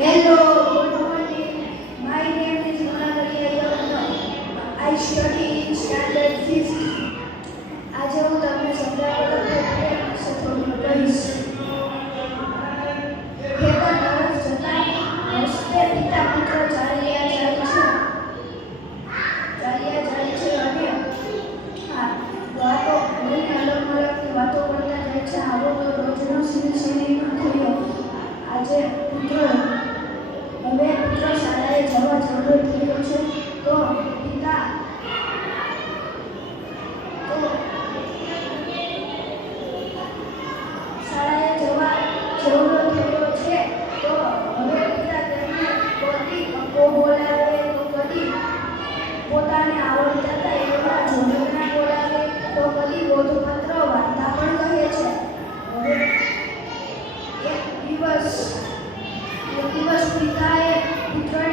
Hello, good morning. My name is Monagaliya Yavna. I study in standard 5th. આજે હું તમને સંભળાવેલો પ્રેમ વિશે થોડું કહીશ. ખેતર તરફ જતા રસ્તે પિતા પુત્ર ચાલ્યા જાય છે અને વાતો અલગ વાતો કરતા જાય છે. આવો તો રોજનો સિલસિલો થયો. આજે પુત્ર શાળાએ જવા જરૂર થયો છે તો પિતા શાળાએ જવા જરૂર થયો છે તો હવે પિતા તેમને કદી અંકો બોલાવે તો કદી પોતાને આવડતા એવા જોડકણા બોલાવે તો કદી બોધપત્ર વાર્તા પણ કહે છે. હવે એક દિવસ પિતાએ પુત્રને